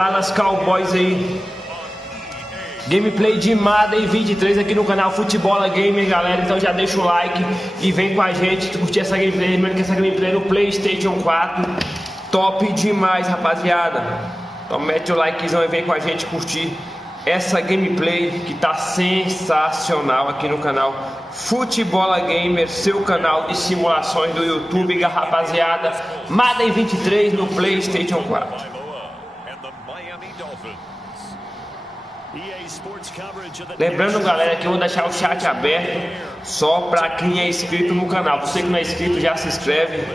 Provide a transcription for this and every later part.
Dallas Cowboys aí. Gameplay de Madden 23 aqui no canal Futebol Gamer, galera. Então já deixa o like e vem com a gente curtir essa gameplay. Lembrando que essa gameplay é no PlayStation 4. Top demais, rapaziada. Então mete o likezão e vem com a gente curtir essa gameplay que tá sensacional aqui no canal Futebol Gamer, seu canal de simulações do YouTube, rapaziada. Madden 23 no PlayStation 4. Lembrando, galera, que eu vou deixar o chat aberto só para quem é inscrito no canal. Você que não é inscrito, já se inscreve,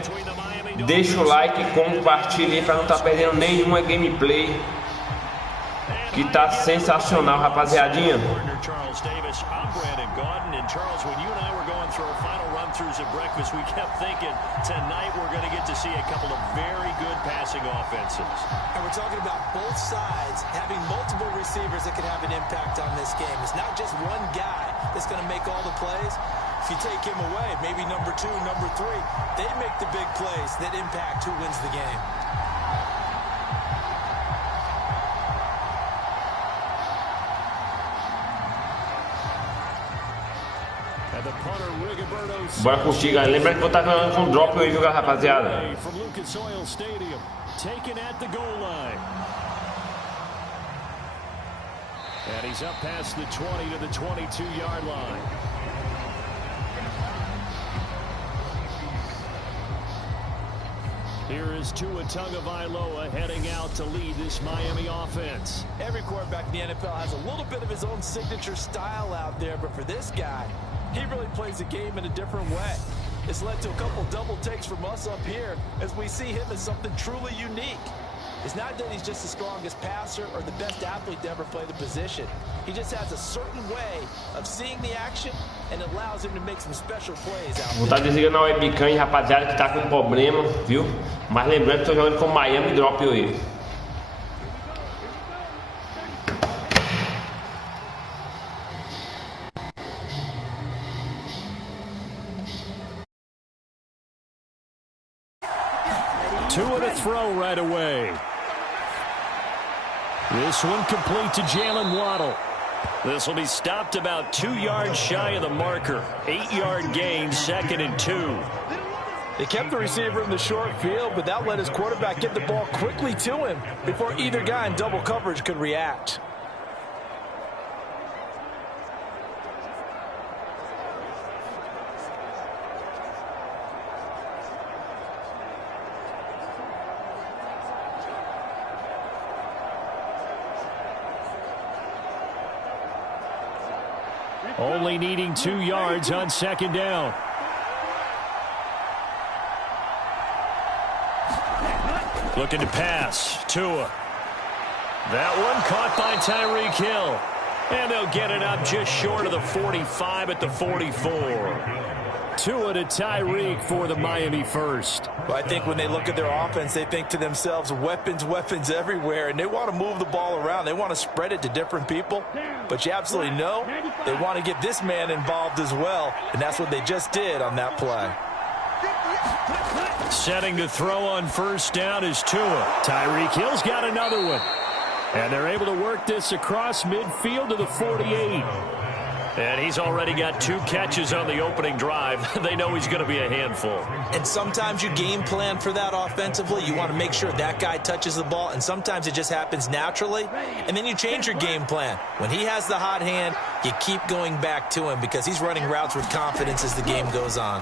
deixa o like e compartilha para não estar perdendo nenhuma gameplay que tá sensacional, rapaziadinha. Charles, when you and I were going through our final run-throughs at breakfast, we kept thinking tonight we're going to get to see a couple of very good passing offenses. And we're talking about both sides having multiple receivers that can have an impact on this game. It's not just one guy that's going to make all the plays. If you take him away, maybe number 2, number 3, they make the big plays that impact who wins the game. Bora curtir, galera. Lembra que eu vou estar falando com drop aí, viu, rapaziada? And he's up past the 20 to the 22-yard line. Here is Tua Tagovailoa heading out to lead this Miami offense. Every quarterback in the NFL has a little bit of his own signature style out there, but for this guy, he really plays the game in a different way. It's led to a couple double takes from us up here as we see him as something truly unique. It's not that he's just the strongest passer or the best athlete to ever play the position. He just has a certain way of seeing the action and it allows him to make some special plays out there. Vou estar desligando a webcam, rapaziada, que tá com problema, viu? Mas lembrando que tô jogando com Miami Drop aí. Tua to throw right away. This one complete to Jalen Waddle. This will be stopped about 2 yards shy of the marker. 8-yard gain, 2nd and 2. They kept the receiver in the short field, but that let his quarterback get the ball quickly to him before either guy in double coverage could react. Only needing 2 yards on 2nd down. Looking to pass. Tua. That one caught by Tyreek Hill. And they'll get it up just short of the 45 at the 44. Tua to Tyreek for the Miami first. Well, I think when they look at their offense, they think to themselves, weapons, weapons everywhere, and they want to move the ball around. They want to spread it to different people, but you absolutely know they want to get this man involved as well, and that's what they just did on that play. Setting to throw on 1st down is Tua. Tyreek Hill's got another one, and they're able to work this across midfield to the 48. And he's already got 2 catches on the opening drive. They know he's going to be a handful. And sometimes you game plan for that offensively. You want to make sure that guy touches the ball, and sometimes it just happens naturally. And then you change your game plan. When he has the hot hand, you keep going back to him because he's running routes with confidence as the game goes on.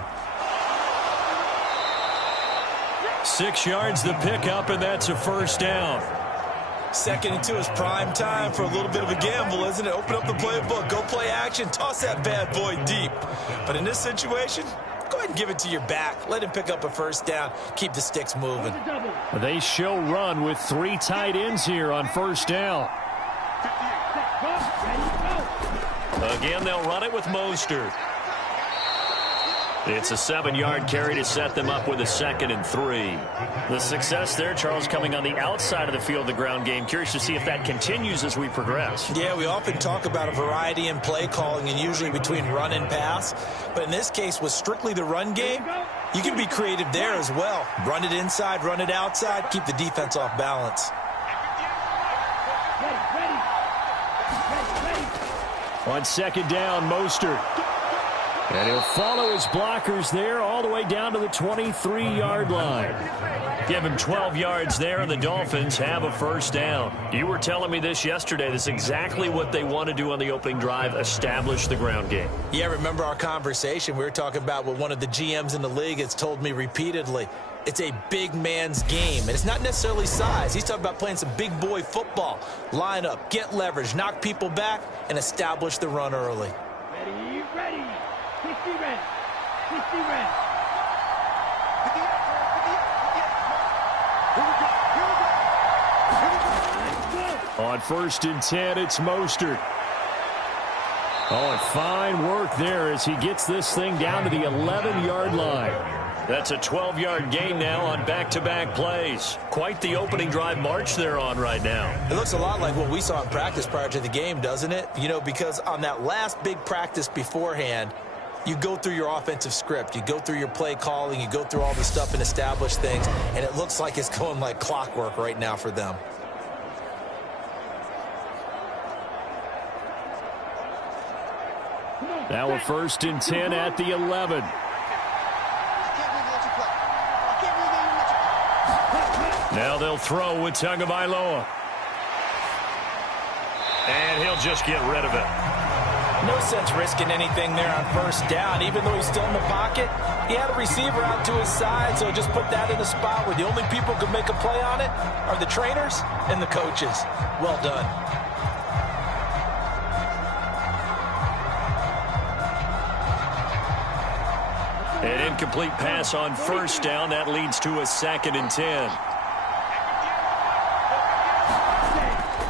6 yards the pickup, and that's a 1st down. 2nd and 2 is prime time for a little bit of a gamble, isn't it? Open up the playbook, go play action, toss that bad boy deep. But in this situation, go ahead and give it to your back. Let him pick up a 1st down. Keep the sticks moving. They show run with 3 tight ends here on 1st down. Again, they'll run it with Mostert. It's a 7-yard carry to set them up with a 2nd and 3. The success there, Charles, coming on the outside of the field, the ground game. Curious to see if that continues as we progress. Yeah, we often talk about a variety in play calling and usually between run and pass. But in this case, with strictly the run game, you can be creative there as well. Run it inside, run it outside, keep the defense off balance. On second down, Mostert. And he'll follow his blockers there all the way down to the 23-yard line. Give him 12 yards there, and the Dolphins have a first down. You were telling me this yesterday. This is exactly what they want to do on the opening drive, establish the ground game. Yeah, remember our conversation? We were talking about what one of the GMs in the league has told me repeatedly. It's a big man's game, and it's not necessarily size. He's talking about playing some big boy football. Line up, get leverage, knock people back, and establish the run early. Ready. 50 ready. 50 ready. On 1st and 10, it's Mostert. Oh, and fine work there as he gets this thing down to the 11-yard line. That's a 12-yard gain now on back-to-back plays. Quite the opening drive march they're on right now. It looks a lot like what we saw in practice prior to the game, doesn't it? You know, because on that last big practice beforehand, you go through your offensive script. You go through your play calling. You go through all the stuff and establish things. And it looks like it's going like clockwork right now for them. Now a 1st and 10 at the 11. Now they'll throw with Tagovailoa. And he'll just get rid of it. No sense risking anything there on 1st down. Even though he's still in the pocket, he had a receiver out to his side, so just put that in a spot where the only people who can make a play on it are the trainers and the coaches. Well done. An incomplete pass on 1st down. That leads to a 2nd and 10.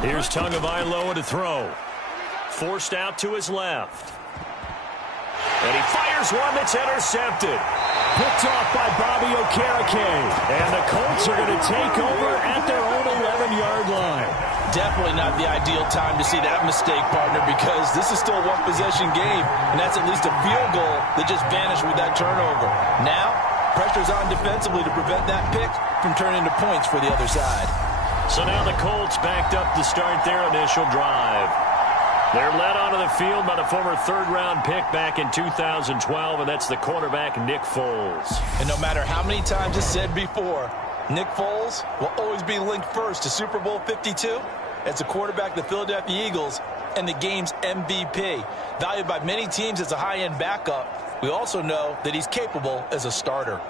Here's Tagovailoa to throw. Forced out to his left. And he fires one that's intercepted. Picked off by Bobby Okereke. And the Colts are going to take over at their own 11-yard line. Definitely not the ideal time to see that mistake, partner, because this is still a one-possession game, and that's at least a field goal that just vanished with that turnover. Now, pressure's on defensively to prevent that pick from turning into points for the other side. So now the Colts backed up to start their initial drive. They're led onto the field by the former third-round pick back in 2012, and that's the quarterback, Nick Foles. And no matter how many times it's said before, Nick Foles will always be linked first to Super Bowl 52 as the quarterback of the Philadelphia Eagles and the game's MVP. Valued by many teams as a high-end backup, we also know that he's capable as a starter.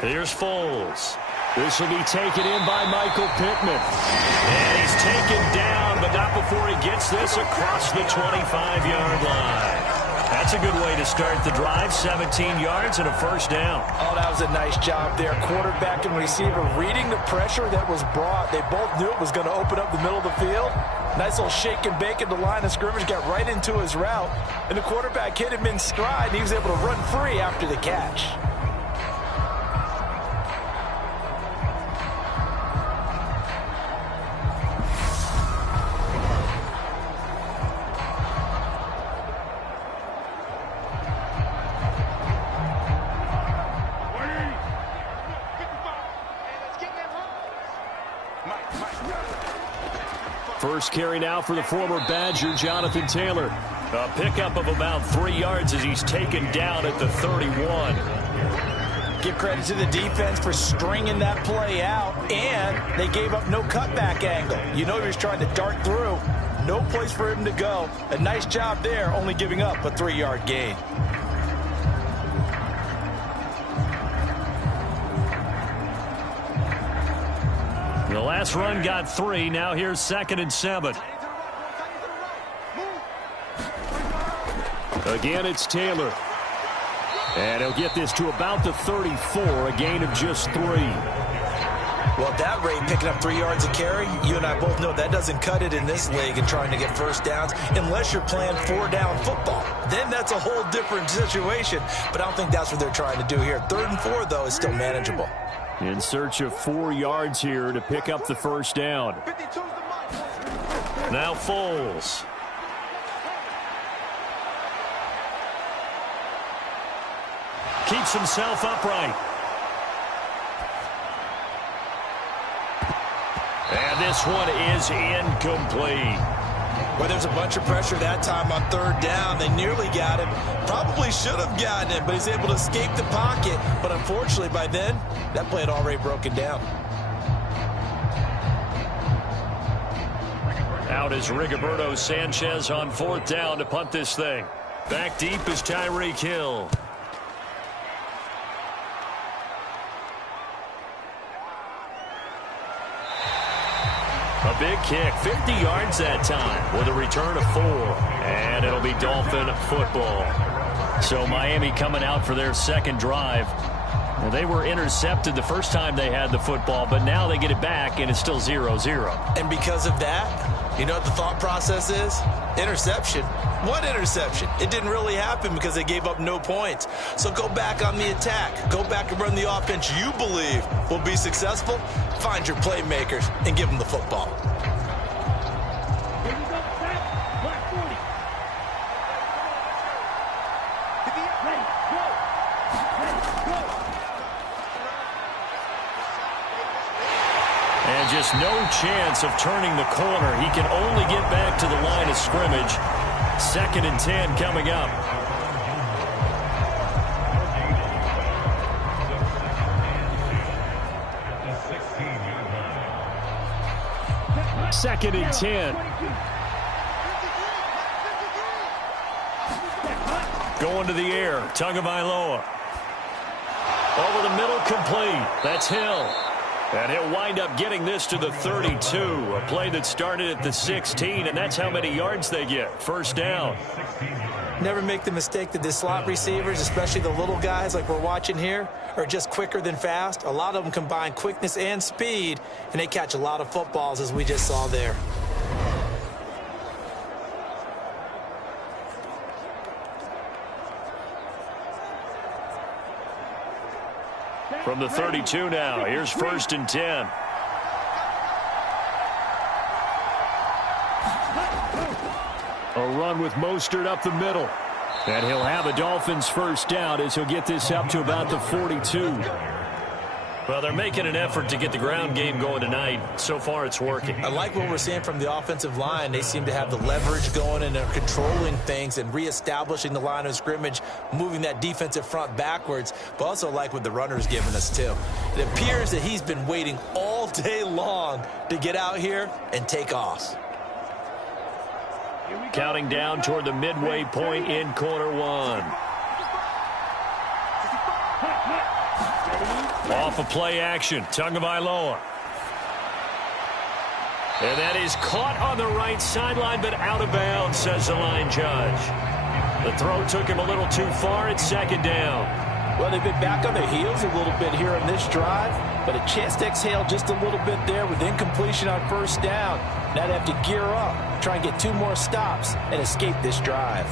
Here's Foles. This will be taken in by Michael Pittman. And he's taken down, but not before he gets this across the 25-yard line. That's a good way to start the drive. 17 yards and a first down. Oh, that was a nice job there. Quarterback and receiver reading the pressure that was brought. They both knew it was going to open up the middle of the field. Nice little shake and bake at the line of scrimmage. Got right into his route. And the quarterback hit him in stride, and he was able to run free after the catch. First carry now for the former Badger, Jonathan Taylor. A pickup of about 3 yards as he's taken down at the 31. Give credit to the defense for stringing that play out, and they gave up no cutback angle. You know he was trying to dart through. No place for him to go. A nice job there, only giving up a 3-yard gain. The last run got 3. Now here's 2nd and 7. Again, it's Taylor. And he'll get this to about the 34, a gain of just 3. Well, at that rate, picking up 3 yards a carry, you and I both know that doesn't cut it in this league and trying to get first downs unless you're playing 4-down football. Then that's a whole different situation, but I don't think that's what they're trying to do here. 3rd and 4, though, is still manageable. In search of 4 yards here to pick up the first down. Now Foles. Keeps himself upright. And this one is incomplete. Well, there's a bunch of pressure that time on third down. They nearly got him. Probably should have gotten him, but he's able to escape the pocket. But unfortunately, by then, that play had already broken down. Out is Rigoberto Sanchez on fourth down to punt this thing. Back deep is Tyreek Hill. A big kick, 50 yards that time with a return of 4. And it'll be Dolphin football. So Miami coming out for their second drive. Well, they were intercepted the first time they had the football, but now they get it back, and it's still 0-0. And because of that, you know what the thought process is? Interception. What interception? It didn't really happen because they gave up no points. So go back on the attack. Go back and run the offense you believe will be successful. Find your playmakers and give them the football. Here we go, set, black 40. Ready, go. Ready, go. And just no chance of turning the corner. He can only get back to the line of scrimmage. 2nd and 10 coming up. Second and 10. Going to the air. Tagovailoa. Over the middle, complete. That's Hill. And he'll wind up getting this to the 32. A play that started at the 16, and that's how many yards they get. First down. Never make the mistake that the slot receivers, especially the little guys like we're watching here, are just quicker than fast. A lot of them combine quickness and speed, and they catch a lot of footballs, as we just saw there. From the 32 now, here's 1st and 10. A run with Mostert up the middle. And he'll have a Dolphins first down as he'll get this up to about the 42. Well, they're making an effort to get the ground game going tonight. So far, it's working. I like what we're seeing from the offensive line. They seem to have the leverage going, and they're controlling things and reestablishing the line of scrimmage, moving that defensive front backwards, but also like what the runner's giving us, too. It appears that he's been waiting all day long to get out here and take off. Counting down toward the midway point in quarter 1. Off of play action, Tagovailoa. And that is caught on the right sideline, but out of bounds, says the line judge. The throw took him a little too far. It's 2nd down. Well, they've been back on their heels a little bit here on this drive, but a chance to exhale just a little bit there with incompletion on first down. Now they have to gear up, try and get 2 more stops, and escape this drive.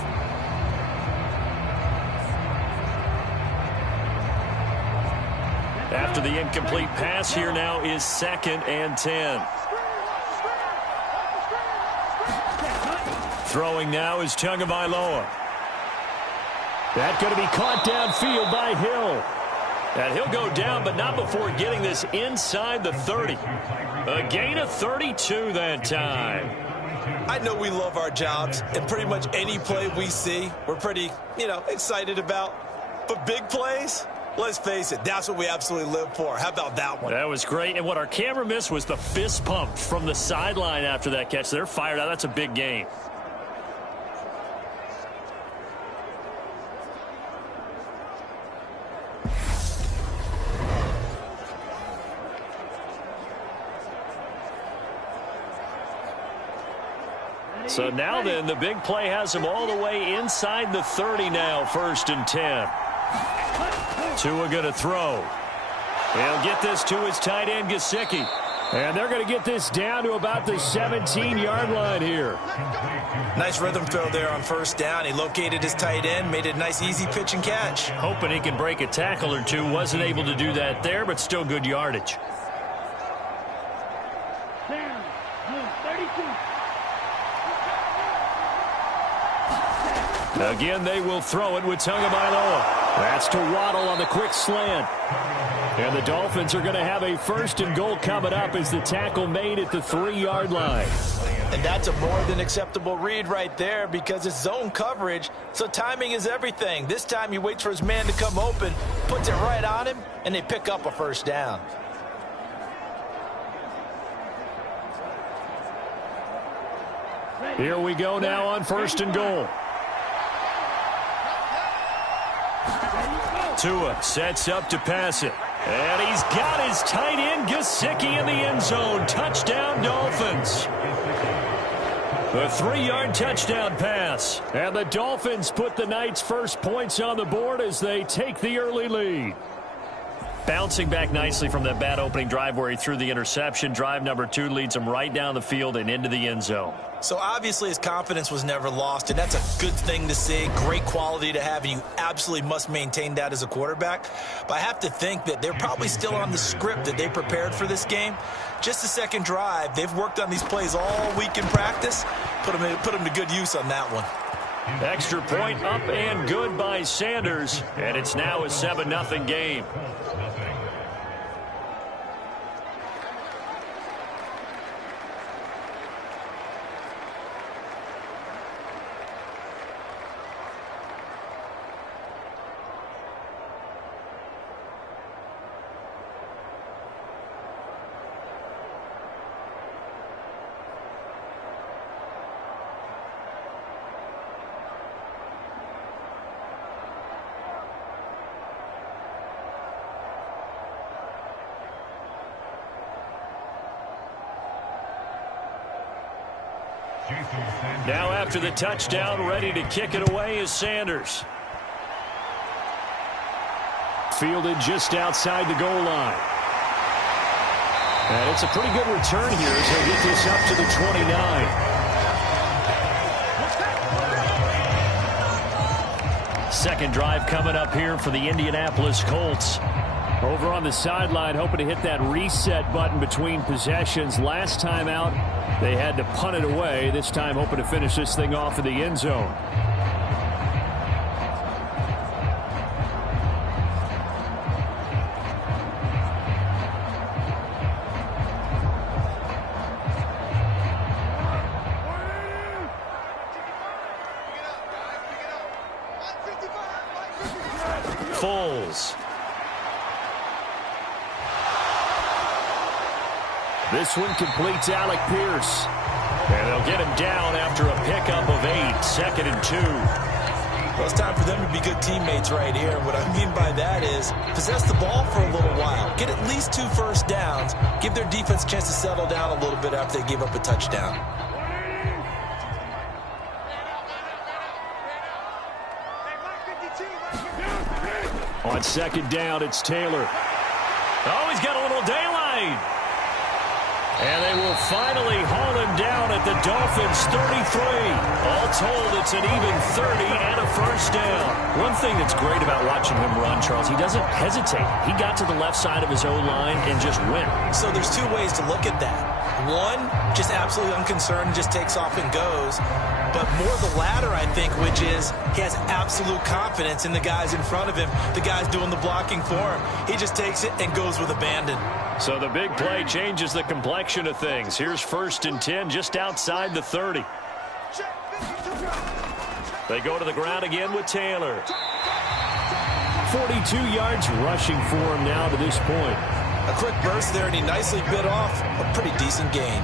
After the incomplete pass, here now is 2nd and 10. Throwing now is Tagovailoa. That's going to be caught downfield by Hill. And he'll go down, but not before getting this inside the 30. A gain of 32 that time. I know we love our jobs, and pretty much any play we see, we're pretty, excited about. But big plays, let's face it, that's what we absolutely live for. How about that one? That was great. And what our camera missed was the fist pump from the sideline after that catch. They're fired out. That's a big game. So now then, the big play has him all the way inside the 30 now, 1st and 10. Tua going to throw. He'll get this to his tight end, Gesicki. And they're going to get this down to about the 17-yard line here. Nice rhythm throw there on first down. He located his tight end, made it a nice, easy pitch and catch. Hoping he can break a tackle or two. Wasn't able to do that there, but still good yardage. Down, 32. Again, they will throw it with Tagovailoa. That's to Waddle on the quick slant. And the Dolphins are going to have a 1st and goal coming up as the tackle made at the 3-yard line. And that's a more than acceptable read right there because it's zone coverage, so timing is everything. This time he waits for his man to come open, puts it right on him, and they pick up a 1st down. Here we go now on 1st and goal. Tua sets up to pass it. And he's got his tight end, Gesicki, in the end zone. Touchdown, Dolphins. A 3-yard touchdown pass. And the Dolphins put the night's first points on the board as they take the early lead. Bouncing back nicely from that bad opening drive where he threw the interception. Drive number 2 leads him right down the field and into the end zone. So obviously his confidence was never lost, and that's a good thing to see. Great quality to have, and you absolutely must maintain that as a quarterback. But I have to think that they're probably still on the script that they prepared for this game. Just the second drive, they've worked on these plays all week in practice. Put them to good use on that one. Extra point up and good by Sanders, and it's now a 7-0 game. Now after the touchdown, ready to kick it away is Sanders. Fielded just outside the goal line. And it's a pretty good return here as he'll get this up to the 29. Second drive coming up here for the Indianapolis Colts. Over on the sideline, hoping to hit that reset button between possessions. Last time out, they had to punt it away. This time, hoping to finish this thing off in the end zone. Foles. This one completes Alec Pierce. And they'll get him down after a pickup of 8. 2nd and 2. Well, it's time for them to be good teammates right here. What I mean by that is possess the ball for a little while. Get at least 2 first downs. Give their defense a chance to settle down a little bit after they give up a touchdown. On 2nd down, it's Taylor. Oh, he's got a little daylight. And they will finally haul him down at the Dolphins' 33. All told, it's an even 30 and a first down. One thing that's great about watching him run, Charles, he doesn't hesitate. He got to the left side of his O-line and just went. So there's 2 ways to look at that. One, just absolutely unconcerned, just takes off and goes. But more the latter, I think, which is he has absolute confidence in the guys in front of him, the guys doing the blocking for him. He just takes it and goes with abandon. So the big play changes the complexion of things. Here's 1st and 10 just outside the 30. They go to the ground again with Taylor. 42 yards rushing for him now to this point. A quick burst there, and he nicely bit off a pretty decent gain.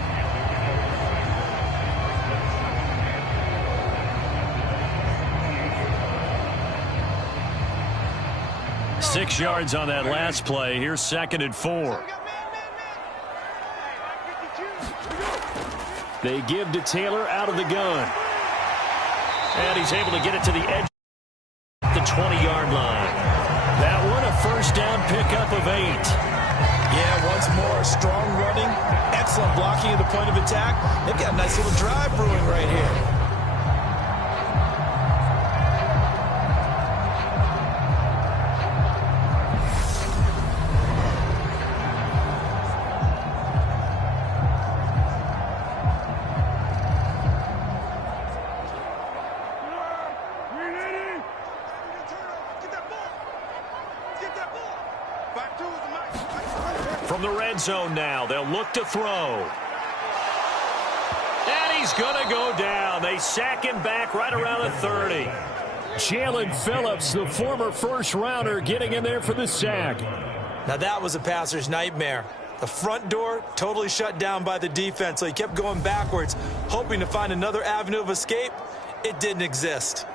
Six yards on that last play. Here's 2nd and 4. They give to Taylor out of the gun. And he's able to get it to the edge at the 20-yard line. That one a first down pickup of 8. Yeah, once more, strong running, excellent blocking at the point of attack. They've got a nice little drive brewing right here. from the red zone now. They'll look to throw. And he's going to go down. They sack him back right around the 30. Jalen Phillips, the former first-rounder, getting in there for the sack. Now that was a passer's nightmare. The front door totally shut down by the defense, so he kept going backwards, hoping to find another avenue of escape. It didn't exist.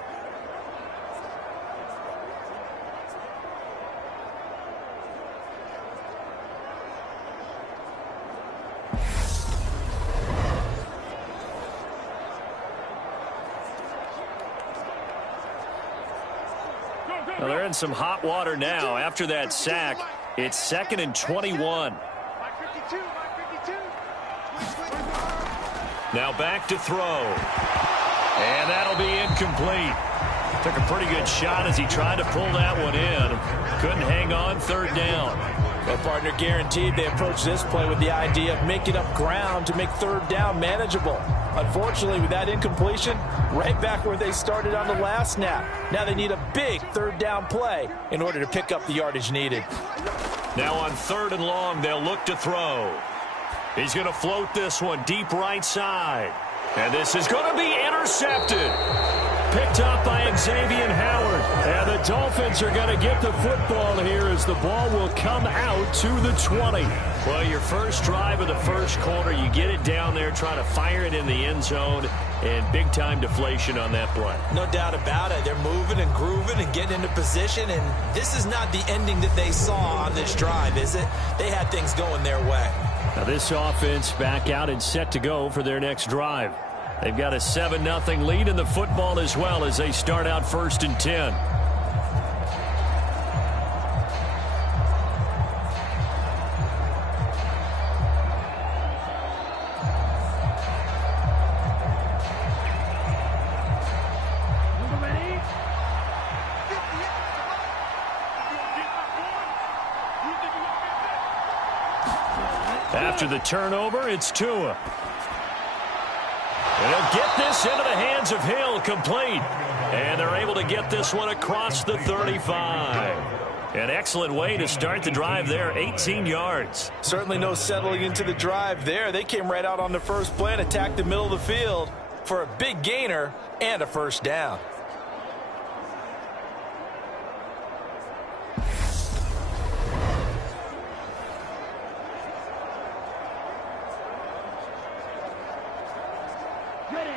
Well, they're in some hot water now. After that sack, it's 2nd and 21. Now back to throw. And that'll be incomplete. Took a pretty good shot as he tried to pull that one in. Couldn't hang on, 3rd down. Well, partner, guaranteed they approach this play with the idea of making up ground to make 3rd down manageable. Unfortunately, with that incompletion, right back where they started on the last snap. Now they need a big 3rd down play in order to pick up the yardage needed. Now on 3rd and long, they'll look to throw. He's going to float this one deep right side. And this is going to be intercepted. Picked up by Xavier Howard. And the Dolphins are going to get the football here as the ball will come out to the 20. Well, your first drive of the first quarter, you get it down there, try to fire it in the end zone, and big-time deflation on that play. No doubt about it. They're moving and grooving and getting into position, and this is not the ending that they saw on this drive, is it? They had things going their way. Now this offense back out and set to go for their next drive. They've got a 7-0 lead in the football as well as they start out 1st and 10. After the turnover, it's Tua. And he'll get this into the hands of Hill, complete. And they're able to get this one across the 35. An excellent way to start the drive there, 18 yards. Certainly no settling into the drive there. They came right out on the first play and attacked the middle of the field for a big gainer and a 1st down.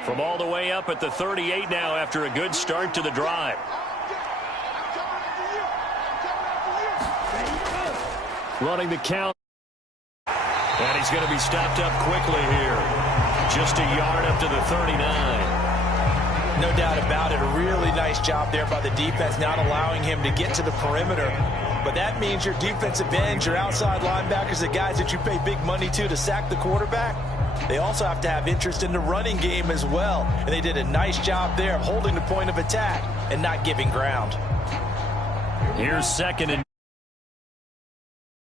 From all the way up at the 38 now after a good start to the drive. Running the count. And he's going to be stopped up quickly here. Just a yard up to the 39. No doubt about it. A really nice job there by the defense, not allowing him to get to the perimeter. But that means your defensive ends, your outside linebackers, the guys that you pay big money to sack the quarterback, they also have to have interest in the running game as well. And they did a nice job there of holding the point of attack and not giving ground. Here's 2nd and